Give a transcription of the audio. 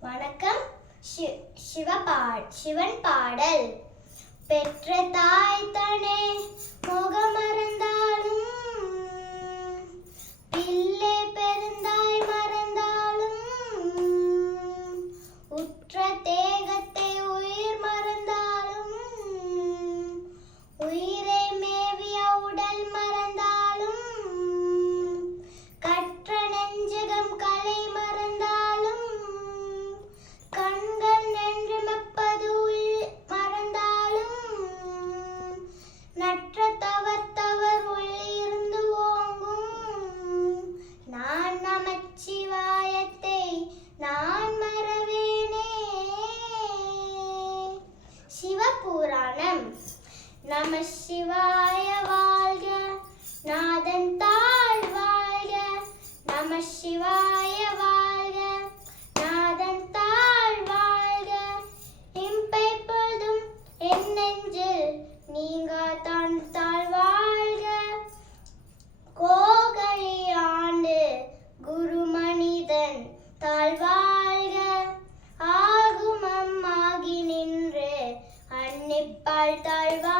வணக்கம். ஷி- சிவபா சிவன் பாடல். பெற்ற தாய் நம சிவாய வாழ்க நாதன் தாழ் வாழ்க. நம சிவாய வாழ்க நாதன் தாழ் வாழ்க. இம்பை பொழுதும் என் நெஞ்சில் நீங்கா தான் தாழ் வாழ்க. கோகழி ஆண்டு குரு மனிதன் தாழ் வாழ்க. ஆகுமம் ஆகி நின்று அன்னிப்பாள் தாழ்வாழ்க